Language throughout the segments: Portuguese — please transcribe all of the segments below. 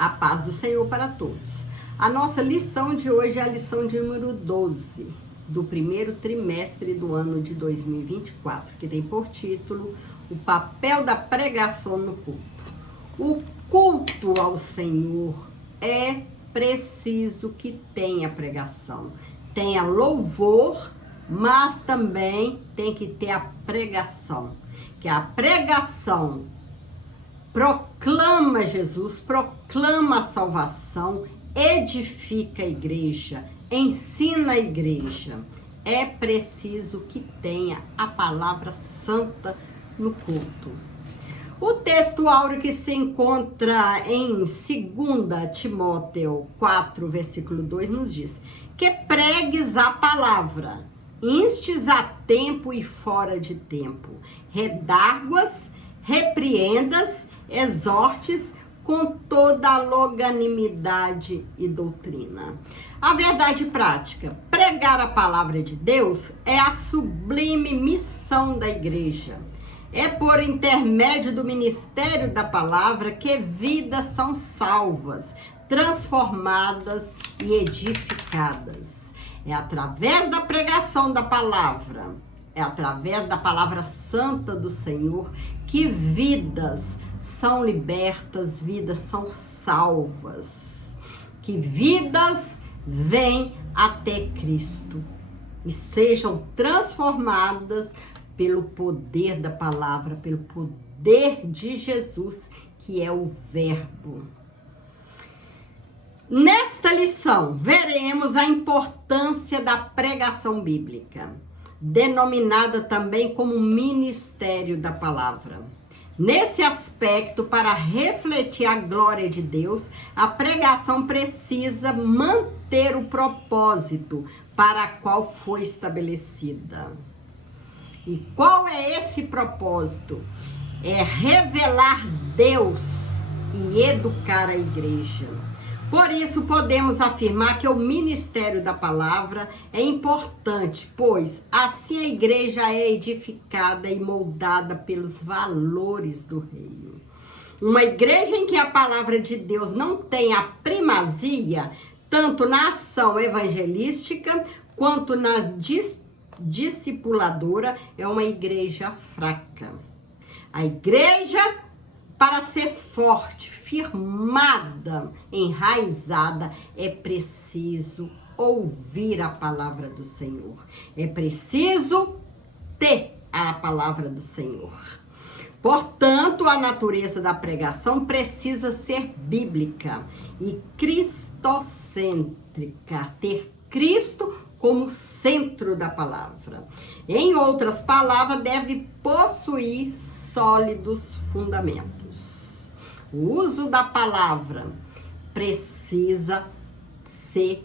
A paz do Senhor para todos. A nossa lição de hoje é a lição de número 12, do primeiro trimestre do ano de 2024, que tem por título o papel da pregação no culto. O culto ao Senhor é preciso que tenha pregação, tenha louvor, mas também tem que ter a pregação, que a pregação proclama Jesus, proclama a salvação, edifica a igreja, ensina a igreja. É preciso que tenha a palavra santa no culto. O texto áureo que se encontra em 2 Timóteo 4, versículo 2, nos diz que pregues a palavra, instes a tempo e fora de tempo, redarguas, repreendas, exortes com toda a longanimidade e doutrina. A verdade prática, pregar a palavra de Deus é a sublime missão da igreja. É por intermédio do ministério da palavra que vidas são salvas, transformadas e edificadas. É através da pregação da palavra, é através da palavra santa do Senhor que vidas são libertas, vidas são salvas, que vidas vêm até Cristo e sejam transformadas pelo poder da palavra, pelo poder de Jesus, que é o Verbo. Nesta lição, veremos a importância da pregação bíblica, denominada também como ministério da palavra. Nesse aspecto, para refletir a glória de Deus, a pregação precisa manter o propósito para qual foi estabelecida. E qual é esse propósito? É revelar Deus e educar a igreja. Por isso, podemos afirmar que o ministério da palavra é importante, pois assim a igreja é edificada e moldada pelos valores do reino. Uma igreja em que a palavra de Deus não tem a primazia, tanto na ação evangelística quanto na discipuladora, é uma igreja fraca. A igreja, para ser forte, firmada, enraizada, é preciso ouvir a palavra do Senhor. É preciso ter a palavra do Senhor. Portanto, a natureza da pregação precisa ser bíblica e cristocêntrica, ter Cristo como centro da palavra. Em outras palavras, deve possuir sólidos fundamentos. O uso da palavra precisa ter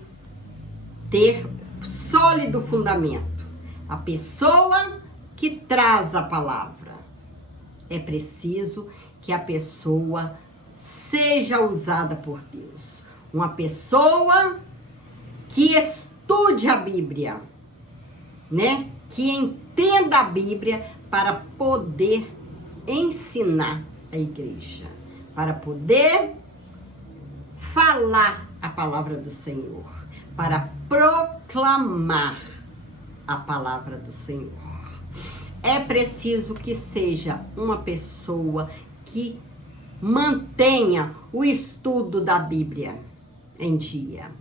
sólido fundamento. A pessoa que traz a palavra, é preciso que a pessoa seja usada por Deus. Uma pessoa que estude a Bíblia, né? Que entenda a Bíblia para poder ensinar a igreja, para poder falar a palavra do Senhor, para proclamar a palavra do Senhor. É preciso que seja uma pessoa que mantenha o estudo da Bíblia em dia,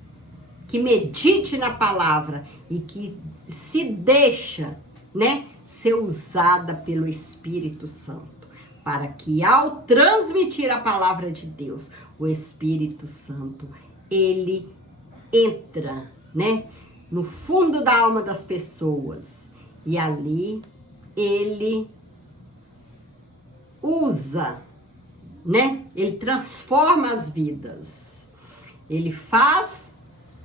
que medite na palavra e que se deixa, né, ser usada pelo Espírito Santo, para que ao transmitir a palavra de Deus, o Espírito Santo, ele entra, né, no fundo da alma das pessoas e ali ele usa, né, ele transforma as vidas, ele faz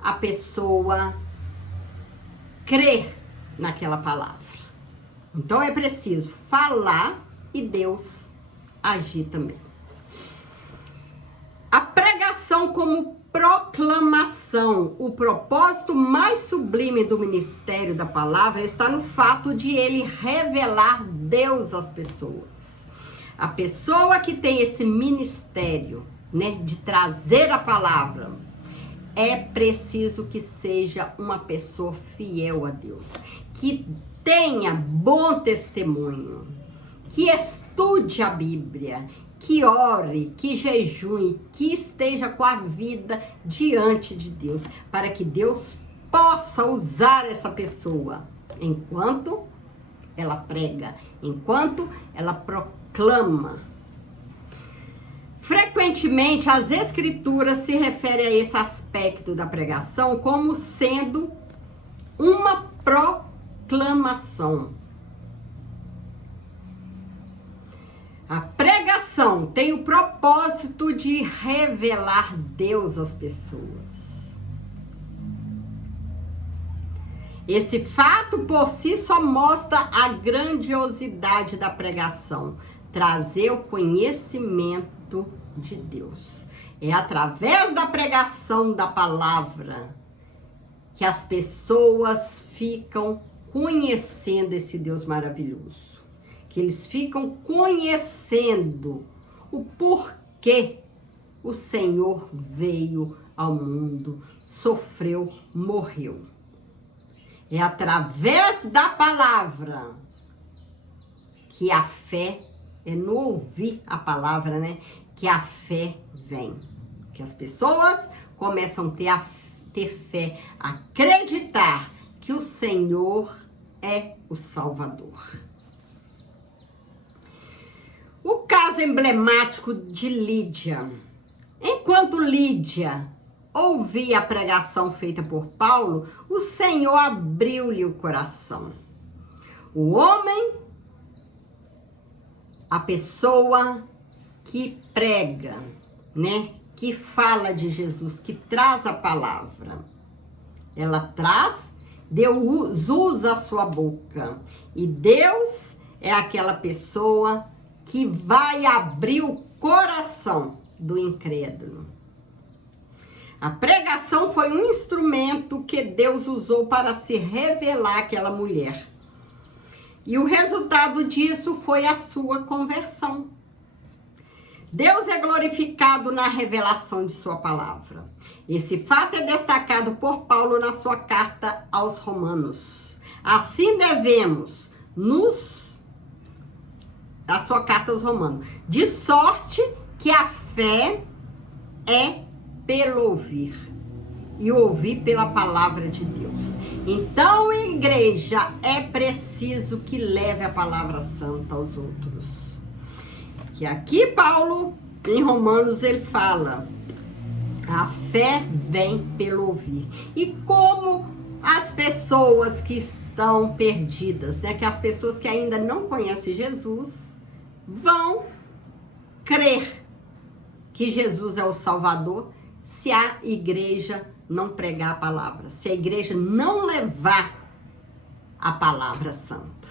a pessoa crer naquela palavra. Então é preciso falar e Deus agir também. A pregação como proclamação, o propósito mais sublime do ministério da palavra está no fato de ele revelar Deus às pessoas. A pessoa que tem esse ministério, né, de trazer a palavra, é preciso que seja uma pessoa fiel a Deus, que tenha bom testemunho, que estude a Bíblia, que ore, que jejue, que esteja com a vida diante de Deus, para que Deus possa usar essa pessoa enquanto ela prega, enquanto ela proclama. Frequentemente, as Escrituras se referem a esse aspecto da pregação como sendo uma proclamação. A pregação tem o propósito de revelar Deus às pessoas. Esse fato por si só mostra a grandiosidade da pregação, trazer o conhecimento de Deus. É através da pregação da palavra que as pessoas ficam conhecendo esse Deus maravilhoso. Que eles ficam conhecendo o porquê o Senhor veio ao mundo, sofreu, morreu. É através da palavra que a fé, é no ouvir a palavra, né? Que a fé vem. Que as pessoas começam a ter fé, a acreditar que o Senhor é o Salvador. O caso emblemático de Lídia. Enquanto Lídia ouvia a pregação feita por Paulo, o Senhor abriu-lhe o coração. O homem, a pessoa que prega, né? Que fala de Jesus, que traz a palavra. Ela traz, Deus usa a sua boca. E Deus é aquela pessoa que vai abrir o coração do incrédulo. A pregação foi um instrumento que Deus usou para se revelar àquela mulher. E o resultado disso foi a sua conversão. Deus é glorificado na revelação de sua palavra. Esse fato é destacado por Paulo na sua carta aos Romanos. Assim devemos a sua carta aos Romanos, de sorte que a fé é pelo ouvir, e ouvir pela palavra de Deus. Então, igreja, é preciso que leve a palavra santa aos outros. Que aqui Paulo, em Romanos, ele fala, a fé vem pelo ouvir. E como as pessoas que estão perdidas, né, que as pessoas que ainda não conhecem Jesus, vão crer que Jesus é o Salvador se a igreja não pregar a palavra, se a igreja não levar a palavra santa,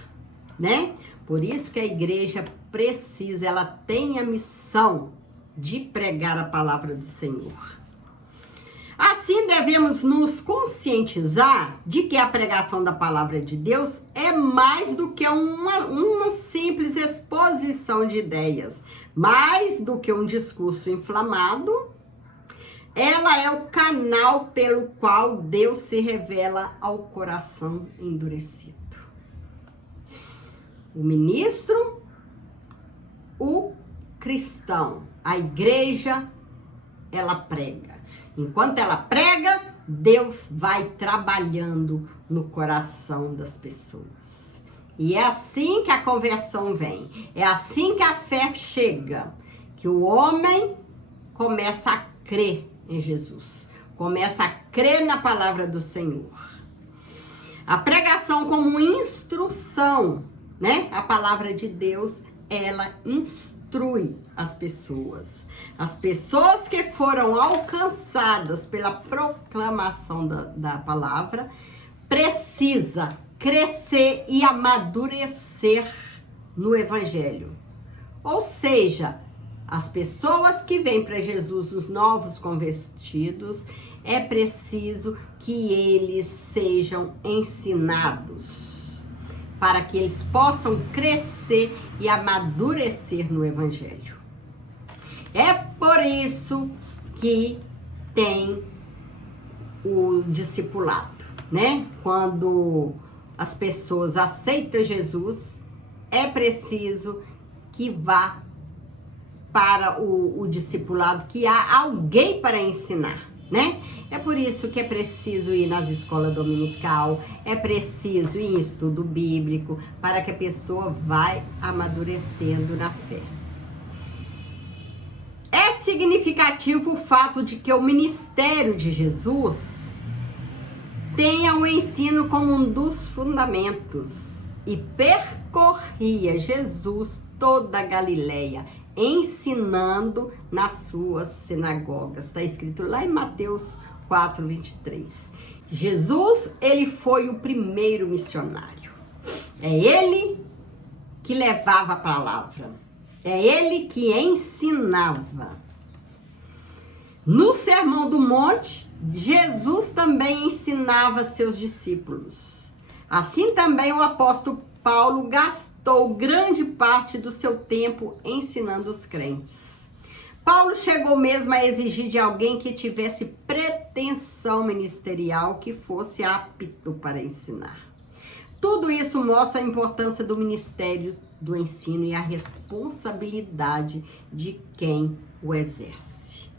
né? Por isso que a igreja precisa, ela tem a missão de pregar a palavra do Senhor. Assim, devemos nos conscientizar de que a pregação da palavra de Deus é mais do que uma simples exposição de ideias, mais do que um discurso inflamado. Ela é o canal pelo qual Deus se revela ao coração endurecido. O ministro, o cristão, a igreja, ela prega. Enquanto ela prega, Deus vai trabalhando no coração das pessoas. E é assim que a conversão vem. É assim que a fé chega. Que o homem começa a crer em Jesus. Começa a crer na palavra do Senhor. A pregação como instrução, né? A palavra de Deus, ela instrui as pessoas. As pessoas que foram alcançadas pela proclamação da palavra precisa crescer e amadurecer no evangelho. Ou seja, as pessoas que vêm para Jesus, os novos convertidos, é preciso que eles sejam ensinados para que eles possam crescer e amadurecer no evangelho. É Por isso que tem o discipulado, né? Quando as pessoas aceitam Jesus, é preciso que vá para o discipulado, que há alguém para ensinar, né? É por isso que é preciso ir nas escolas dominical, é preciso ir em estudo bíblico, para que a pessoa vai amadurecendo na fé. É significativo o fato de que o ministério de Jesus tenha o ensino como um dos fundamentos e percorria Jesus toda a Galileia, ensinando nas suas sinagogas. Está escrito lá em Mateus 4:23. Jesus, ele foi o primeiro missionário. É ele que levava a palavra. É ele que ensinava. No Sermão do Monte, Jesus também ensinava seus discípulos. Assim também o apóstolo Paulo gastou grande parte do seu tempo ensinando os crentes. Paulo chegou mesmo a exigir de alguém que tivesse pretensão ministerial que fosse apto para ensinar. Tudo isso mostra a importância do ministério do ensino e a responsabilidade de quem o exerce.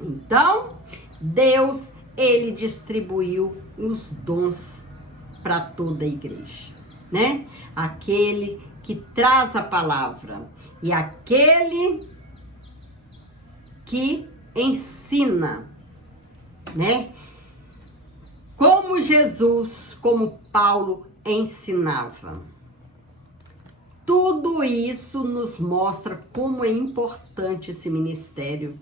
Então, Deus, ele distribuiu os dons para toda a igreja, né? Aquele que traz a palavra e aquele que ensina, né? Como Jesus, como Paulo ensinava. Tudo isso nos mostra como é importante esse ministério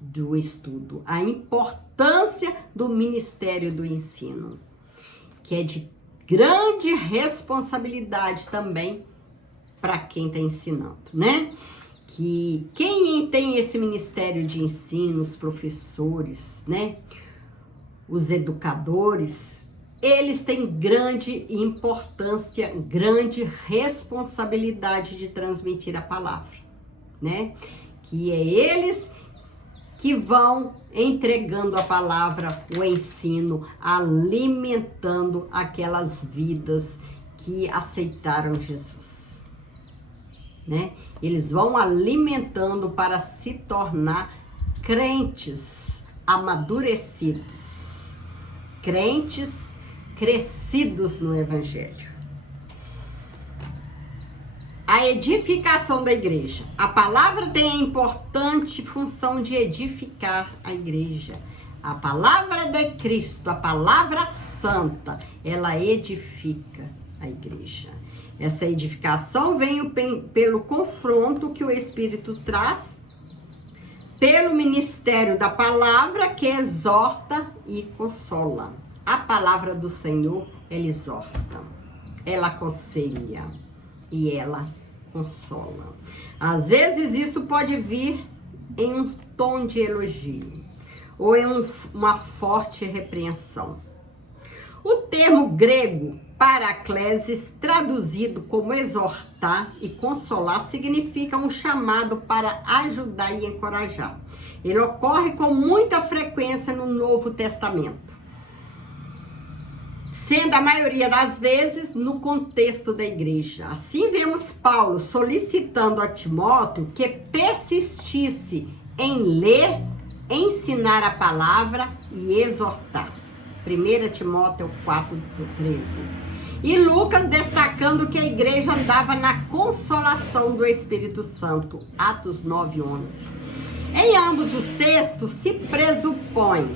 do estudo, a importância do ministério do ensino, que é de grande responsabilidade também para quem está ensinando, né? Que quem tem esse ministério de ensino, os professores, né? Os educadores, eles têm grande importância, grande responsabilidade de transmitir a palavra, né? Que é eles que vão entregando a palavra, o ensino, alimentando aquelas vidas que aceitaram Jesus, né? Eles vão alimentando para se tornar crentes amadurecidos, crentes crescidos no Evangelho. A edificação da igreja. A palavra tem a importante função de edificar a igreja. A palavra de Cristo, a palavra santa, ela edifica a igreja. Essa edificação vem pelo confronto que o Espírito traz, pelo ministério da palavra que exorta e consola. A palavra do Senhor, ela exorta, ela aconselha e ela consola. Às vezes isso pode vir em um tom de elogio ou em uma forte repreensão. O termo grego paraclesis, traduzido como exortar e consolar, significa um chamado para ajudar e encorajar. Ele ocorre com muita frequência no Novo Testamento, sendo a maioria das vezes no contexto da igreja. Assim vemos Paulo solicitando a Timóteo que persistisse em ler, ensinar a palavra e exortar. 1 Timóteo 4:13. E Lucas destacando que a igreja andava na consolação do Espírito Santo. Atos 9:11. Em ambos os textos se pressupõe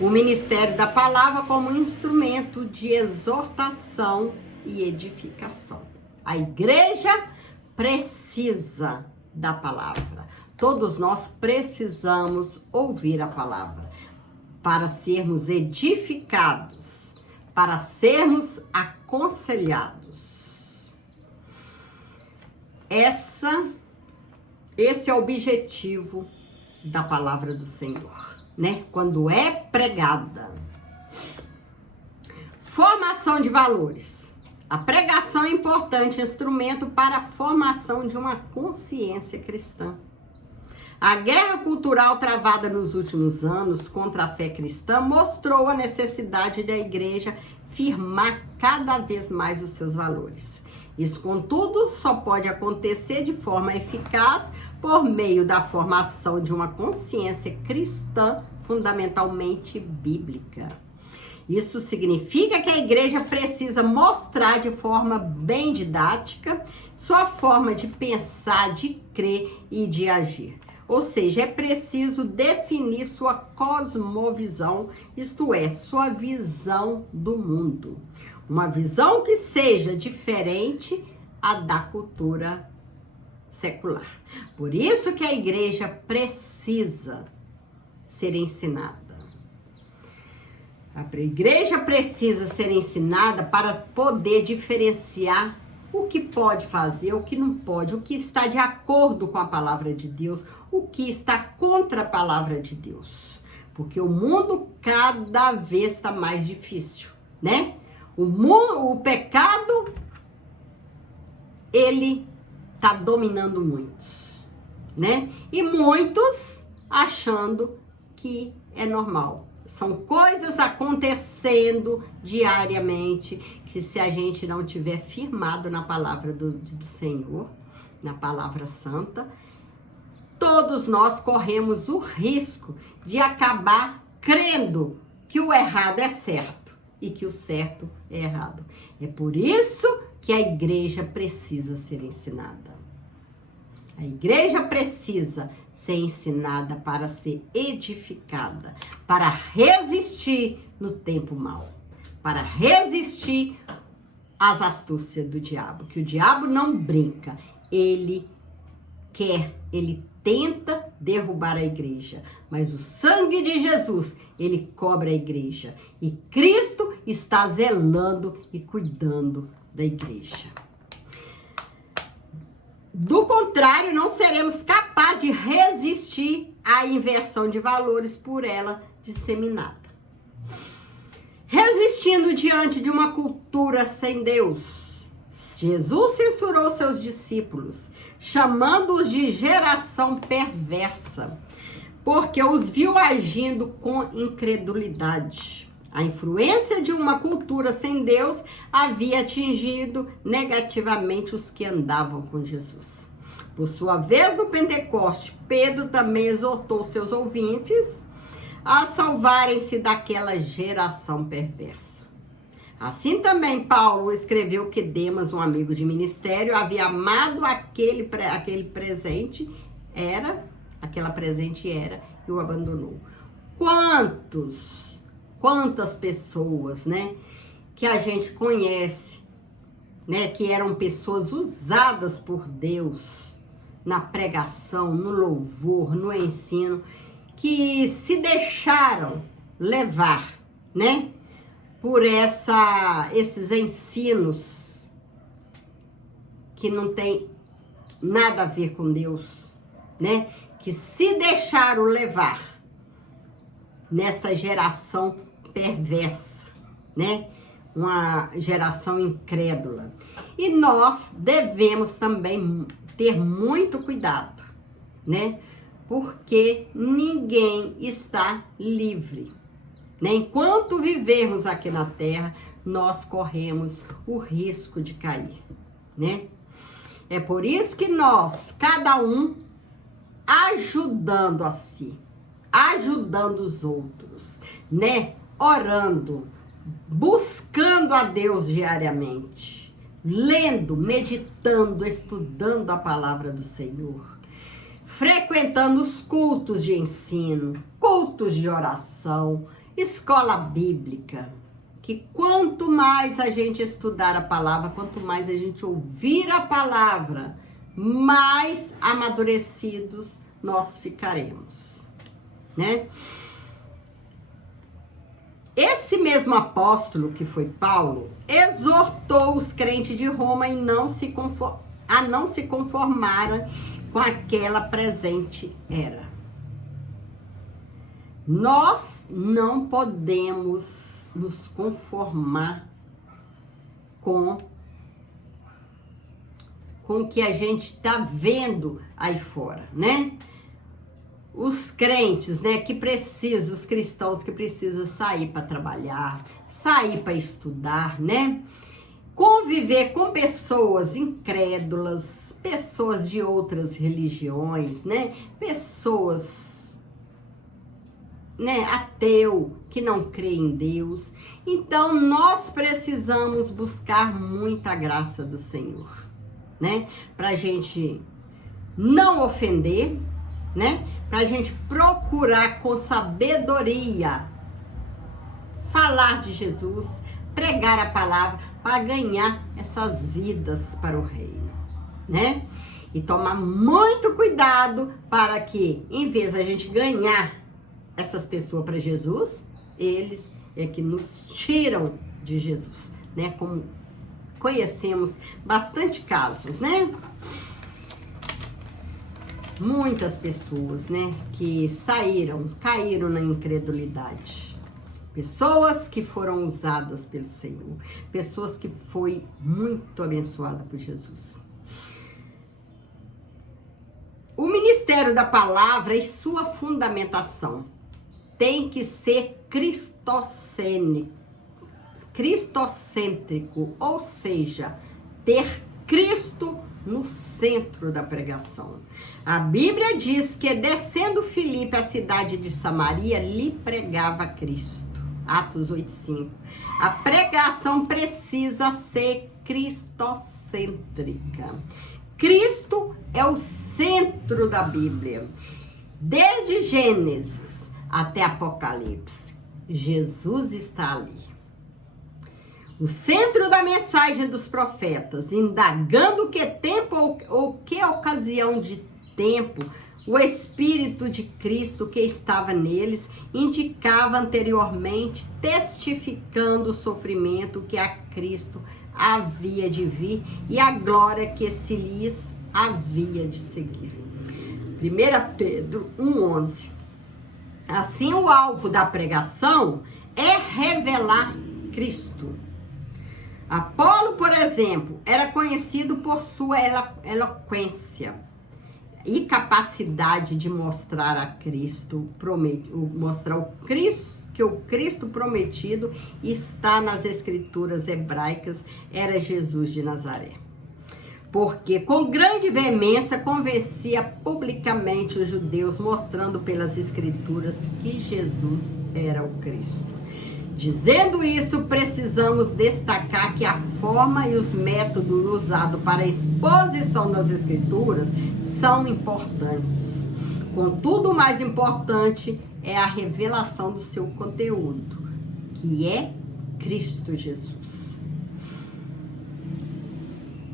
o ministério da palavra como instrumento de exortação e edificação. A igreja precisa da palavra. Todos nós precisamos ouvir a palavra para sermos edificados, para sermos aconselhados. Esse é o objetivo da palavra do Senhor, né? Quando é pregada. Formação de valores. A pregação é importante instrumento para a formação de uma consciência cristã. A guerra cultural travada nos últimos anos contra a fé cristã mostrou a necessidade da igreja firmar cada vez mais os seus valores. Isso, contudo, só pode acontecer de forma eficaz por meio da formação de uma consciência cristã fundamentalmente bíblica. Isso significa que a igreja precisa mostrar de forma bem didática sua forma de pensar, de crer e de agir. Ou seja, é preciso definir sua cosmovisão, isto é, sua visão do mundo. Uma visão que seja diferente a da cultura secular. Por isso que a igreja precisa ser ensinada. A igreja precisa ser ensinada para poder diferenciar o que pode fazer, o que não pode, o que está de acordo com a palavra de Deus, o que está contra a palavra de Deus. Porque o mundo cada vez está mais difícil, né? O pecado, ele está dominando muitos, né? E muitos achando que é normal. São coisas acontecendo diariamente que, se a gente não tiver firmado na palavra do Senhor, na palavra santa, todos nós corremos o risco de acabar crendo que o errado é certo e que o certo é errado. É por isso que a igreja precisa ser ensinada. A igreja precisa ser ensinada para ser edificada, para resistir no tempo mau, para resistir às astúcias do diabo, que o diabo não brinca, ele tenta derrubar a igreja, mas o sangue de Jesus, ele cobre a igreja, e Cristo está zelando e cuidando da igreja. Do contrário, não seremos capazes de resistir à inversão de valores por ela disseminada. Resistindo diante de uma cultura sem Deus, Jesus censurou seus discípulos, chamando-os de geração perversa, porque os viu agindo com incredulidade. A influência de uma cultura sem Deus havia atingido negativamente os que andavam com Jesus. Por sua vez, no Pentecoste, Pedro também exortou seus ouvintes a salvarem-se daquela geração perversa. Assim também Paulo escreveu que Demas, um amigo de ministério, havia amado aquela presente era e o abandonou. Quantas pessoas, né, que a gente conhece, né, que eram pessoas usadas por Deus na pregação, no louvor, no ensino, que se deixaram levar, né, por esses ensinos que não tem nada a ver com Deus, né, que se deixaram levar nessa geração perversa, né? Uma geração incrédula. E nós devemos também ter muito cuidado, né? Porque ninguém está livre, né? Enquanto vivermos aqui na terra, nós corremos o risco de cair, né? É por isso que nós, cada um, ajudando a si, ajudando os outros, né? Orando, buscando a Deus diariamente, lendo, meditando, estudando a palavra do Senhor, frequentando os cultos de ensino, cultos de oração, escola bíblica, que quanto mais a gente estudar a palavra, quanto mais a gente ouvir a palavra, mais amadurecidos nós ficaremos, né? Esse mesmo apóstolo, que foi Paulo, exortou os crentes de Roma a não se conformarem com aquela presente era. Nós não podemos nos conformar com o que a gente está vendo aí fora, né? os crentes, né, que precisam, os cristãos que precisam sair para trabalhar, sair para estudar, né? Conviver com pessoas incrédulas, pessoas de outras religiões, né? Pessoas, né, ateu, que não crê em Deus. Então, nós precisamos buscar muita graça do Senhor, né? Pra gente não ofender, né? Pra gente procurar com sabedoria falar de Jesus, pregar a palavra para ganhar essas vidas para o reino, né? E tomar muito cuidado para que, em vez da gente ganhar essas pessoas para Jesus, eles é que nos tiram de Jesus, né? Como conhecemos bastante casos, né? Muitas pessoas, né, que caíram na incredulidade. Pessoas que foram usadas pelo Senhor. Pessoas que foi muito abençoada por Jesus. O ministério da palavra e sua fundamentação tem que ser cristocêntrico, ou seja, ter Cristo no centro da pregação. A Bíblia diz que, descendo Filipe à cidade de Samaria, lhe pregava Cristo. Atos 8:5. A pregação precisa ser cristocêntrica. Cristo é o centro da Bíblia. Desde Gênesis até Apocalipse, Jesus está ali. O centro da mensagem dos profetas, indagando que tempo ou que ocasião de tempo o Espírito de Cristo que estava neles indicava anteriormente, testificando o sofrimento que a Cristo havia de vir e a glória que se lhes havia de seguir. 1 Pedro 1:11. Assim, o alvo da pregação é revelar Cristo. Apolo, por exemplo, era conhecido por sua eloquência e capacidade de mostrar a Cristo que o Cristo prometido está nas escrituras hebraicas, era Jesus de Nazaré. Porque com grande veemência convencia publicamente os judeus, mostrando pelas escrituras que Jesus era o Cristo. Dizendo isso, precisamos destacar que a forma e os métodos usados para a exposição das escrituras são importantes. Contudo, o mais importante é a revelação do seu conteúdo, que é Cristo Jesus.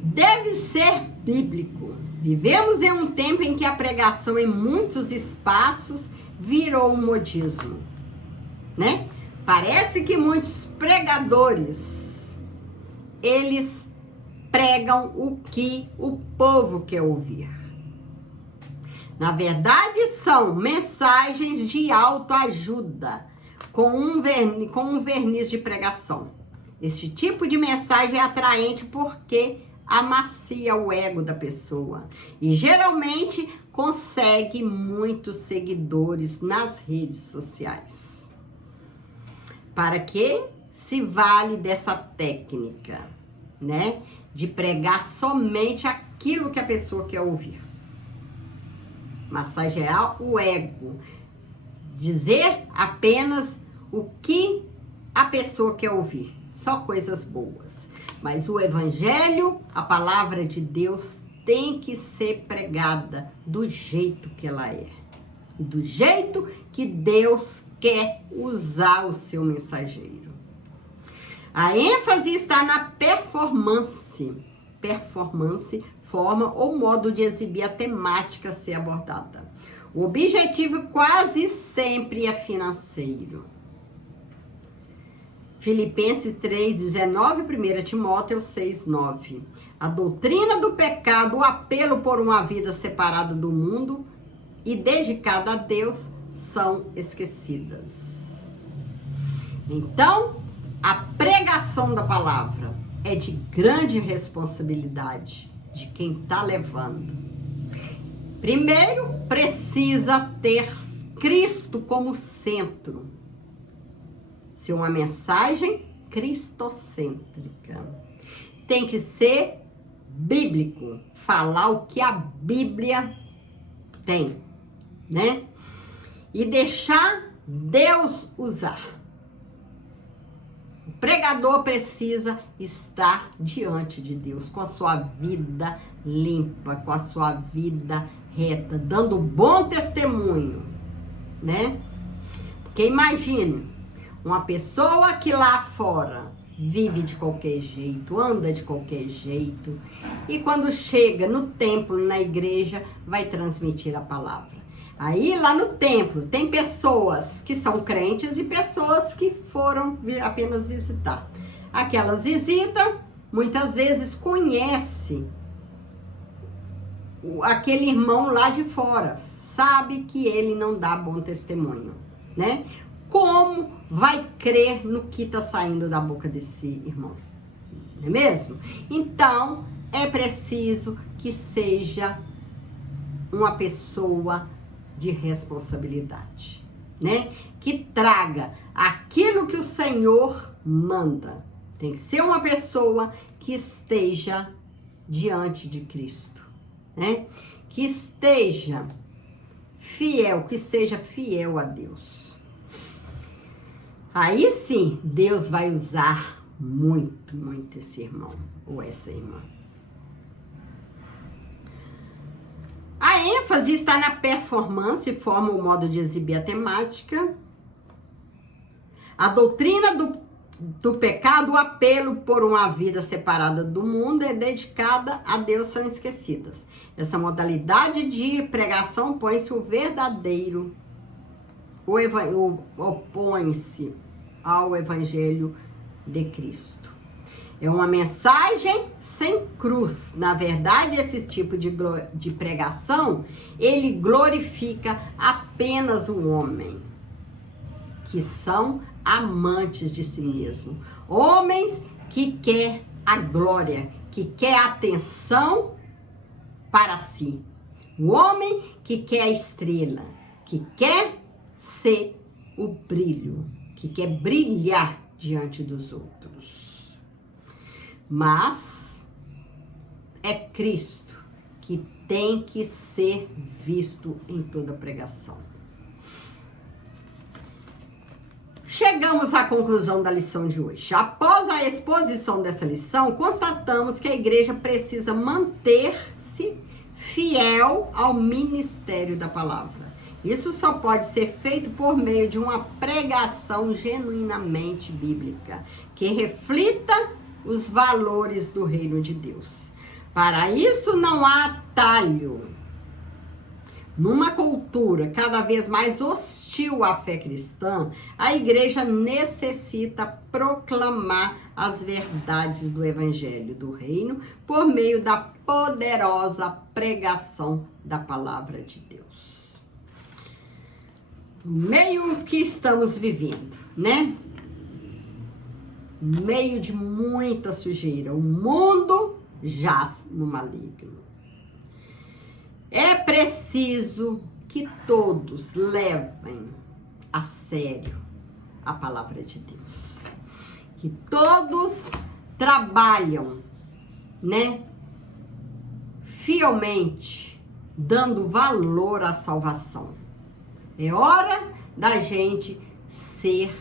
Deve ser bíblico. Vivemos em um tempo em que a pregação em muitos espaços virou um modismo, né? Parece que muitos pregadores, eles pregam o que o povo quer ouvir. Na verdade, são mensagens de autoajuda, com um verniz de pregação. Esse tipo de mensagem é atraente porque amacia o ego da pessoa e geralmente consegue muitos seguidores nas redes sociais. Para quem se vale dessa técnica, né? De pregar somente aquilo que a pessoa quer ouvir. Massagear o ego. Dizer apenas o que a pessoa quer ouvir. Só coisas boas. Mas o evangelho, a palavra de Deus, tem que ser pregada do jeito que ela é. E do jeito que Deus quer usar o seu mensageiro. A ênfase está na performance, forma ou modo de exibir a temática a ser abordada. O objetivo quase sempre é financeiro. Filipenses 3:19, 1 Timóteo 6:9. A doutrina do pecado, o apelo por uma vida separada do mundo e dedicada a Deus são esquecidas. Então, a pregação da palavra é de grande responsabilidade de quem está levando. Primeiro, precisa ter Cristo como centro. Ser uma mensagem cristocêntrica. Tem que ser bíblico, falar o que a Bíblia tem, né? E deixar Deus usar. O pregador precisa estar diante de Deus, com a sua vida limpa, com a sua vida reta, dando bom testemunho, né? Porque imagine, uma pessoa que lá fora vive de qualquer jeito, anda de qualquer jeito, e quando chega no templo, na igreja, vai transmitir a palavra. Aí lá no templo tem pessoas que são crentes e pessoas que foram apenas visitar. Aquelas visitam, muitas vezes conhece aquele irmão lá de fora, sabe que ele não dá bom testemunho, né? Como vai crer no que está saindo da boca desse irmão? Não é mesmo? Então, é preciso que seja uma pessoa de responsabilidade, né? Que traga aquilo que o Senhor manda. Tem que ser uma pessoa que esteja diante de Cristo, né? Que esteja fiel, que seja fiel a Deus. Aí sim, Deus vai usar muito, muito esse irmão ou essa irmã. A ênfase está na performance, forma o modo de exibir a temática. A doutrina do pecado, o apelo por uma vida separada do mundo é dedicada a Deus, são esquecidas. Essa modalidade de pregação põe-se o verdadeiro, opõe-se ao Evangelho de Cristo. É uma mensagem sem cruz. Na verdade, esse tipo de pregação, ele glorifica apenas o homem, que são amantes de si mesmo. Homens que quer a glória, que quer a atenção para si. O homem que quer a estrela, que quer ser o brilho, que quer brilhar diante dos outros. Mas é Cristo que tem que ser visto em toda pregação. Chegamos à conclusão da lição de hoje. Após a exposição dessa lição, constatamos que a igreja precisa manter-se fiel ao ministério da palavra. Isso só pode ser feito por meio de uma pregação genuinamente bíblica, que reflita os valores do reino de Deus. Para isso não há atalho. Numa cultura cada vez mais hostil à fé cristã, a igreja necessita proclamar as verdades do evangelho do reino por meio da poderosa pregação da palavra de Deus. Meio que estamos vivendo, né? Meio de muita sujeira. O mundo jaz no maligno. É preciso que todos levem a sério a palavra de Deus. Que todos trabalham, né? Fielmente, dando valor à salvação. É hora da gente ser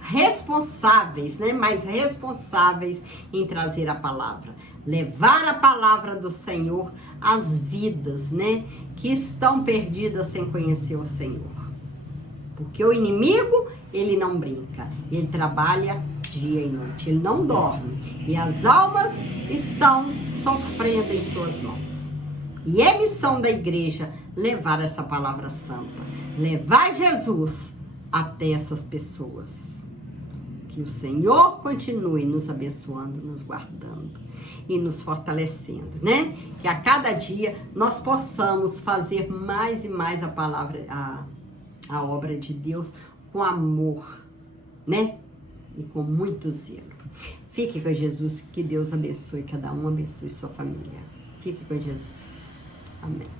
responsáveis, né? Mais responsáveis em trazer a palavra. Levar a palavra do Senhor às vidas, né? Que estão perdidas sem conhecer o Senhor. Porque o inimigo, ele não brinca. Ele trabalha dia e noite. Ele não dorme. E as almas estão sofrendo em suas mãos. E é missão da igreja levar essa palavra santa, levar Jesus até essas pessoas. Que o Senhor continue nos abençoando, nos guardando e nos fortalecendo, né? Que a cada dia nós possamos fazer mais e mais a palavra, a obra de Deus com amor, né? E com muito zelo. Fique com Jesus, que Deus abençoe cada um, abençoe sua família. Fique com Jesus. Amém.